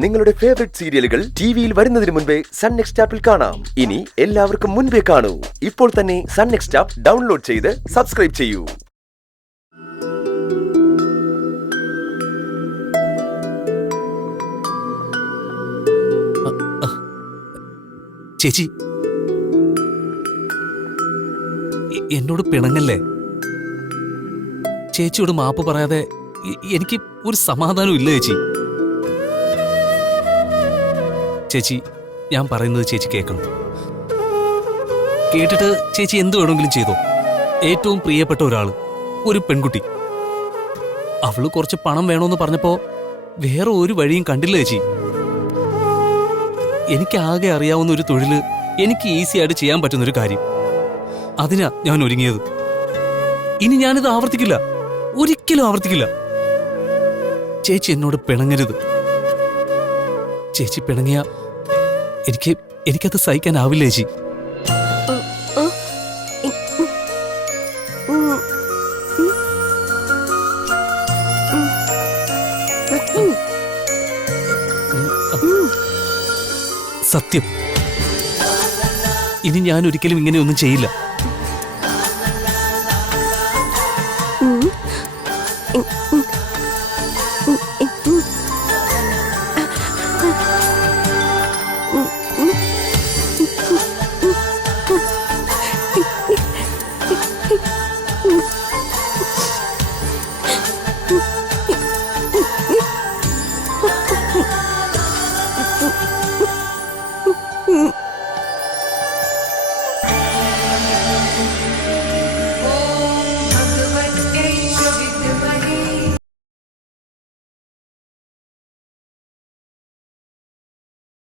നിങ്ങളുടെ ഫേവറേറ്റ് സീരിയലുകൾ ടിവിയിൽ വരുന്നതിന് മുൻപേ സൺ നെക്സ്റ്റ് ആപ്പിൽ കാണാം. ഇനി എല്ലാവർക്കും മുൻപേ കാണൂ. ഇപ്പോൾ തന്നെ സൺ നെക്സ്റ്റ് ആപ്പ് ഡൗൺലോഡ് ചെയ്ത് സബ്സ്ക്രൈബ് ചെയ്യൂ. ചേച്ചി, എന്നോട് പിണങ്ങല്ലേ. ചേച്ചിയോട് മാപ്പ് പറയാതെ എനിക്ക് ഒരു സമാധാനം ഇല്ല ചേച്ചി. ചേച്ചി, ഞാൻ പറയുന്നത് ചേച്ചി കേൾക്കണം. കേട്ടിട്ട് ചേച്ചി എന്ത് വേണമെങ്കിലും ചെയ്തോ. ഏറ്റവും പ്രിയപ്പെട്ട ഒരാള്, ഒരു പെൺകുട്ടി, അവള് കുറച്ച് പണം വേണോന്ന് പറഞ്ഞപ്പോ വേറെ ഒരു വഴിയും കണ്ടില്ല ചേച്ചി. എനിക്ക് ആകെ അറിയാവുന്ന ഒരു തൊഴില്, എനിക്ക് ഈസി ആയിട്ട് ചെയ്യാൻ പറ്റുന്നൊരു കാര്യം, അതിനാ ഞാൻ ഒരുങ്ങിയത്. ഇനി ഞാനിത് ആവർത്തിക്കില്ല, ഒരിക്കലും ആവർത്തിക്കില്ല. ചേച്ചി എന്നോട് പിണങ്ങരുത്. ചേച്ചി പിണങ്ങിയ എനിക്കത് സഹിക്കാനാവില്ല ചേച്ചി. സത്യം, ഇനി ഞാൻ ഒരിക്കലും ഇങ്ങനെയൊന്നും ചെയ്യില്ല.